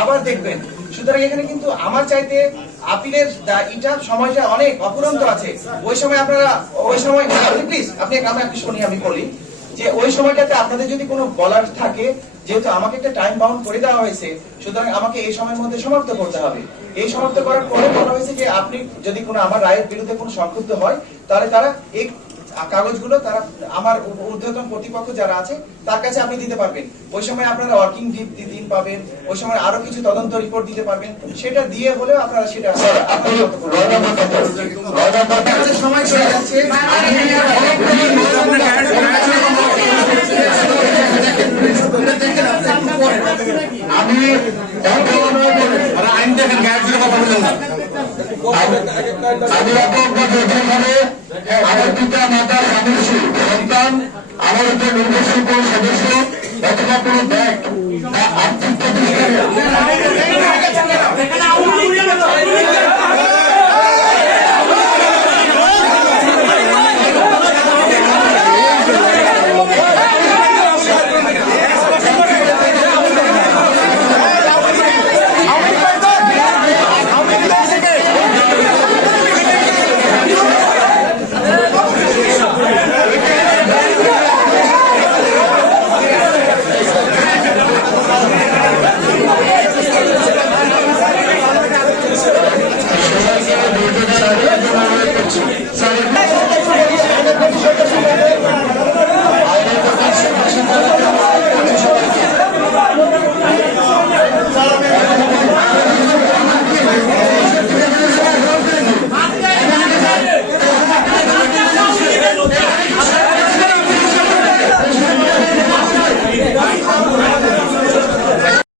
আবার দেখবেন। সুতরাং এখানে কিন্তু আমার চাইতে আপিলের এটা সময়টা অনেক অপুরন্ত আছে। ওই সময় আপনারা ওই সময় প্লিজ আপনি একটু শুনি, আমি বলি যে ওই সময়টাতে আপনাদের যদি কোনো বলার থাকে, যেহেতু আমাকে একটা টাইম বাউন্ড করে দেওয়া হয়েছে, সুতরাং আমাকে এই সময়ের মধ্যে সমাপ্ত করতে হবে। এই সমাপ্ত করার পরে বলা হয়েছে যে আপনি যদি কোনো আমার রায়ের বিরুদ্ধে কোনো সংক্ষুব্ধ হয়, তাহলে তারা এই কাগজগুলো তারা আমার ঊর্ধ্বতন কর্তৃপক্ষ যারা আছে তার কাছে আপনি দিতে পারবেন। ওই সময় আপনারা ওয়ার্কিং দিন পাবেন, ওই সময় আরো কিছু তদন্ত রিপোর্ট দিতে পারবেন, সেটা দিয়ে হলেও আপনারা সেটা সময় চলে যাচ্ছে। আমি আইন দেখেন কথা বললেন না। আমি আমার পিতা মাতা স্বামী সন্তান, আমার উপর নির্ভরশীল কোন সদস্য অথবা কোন ব্যাংক বা আর্থিক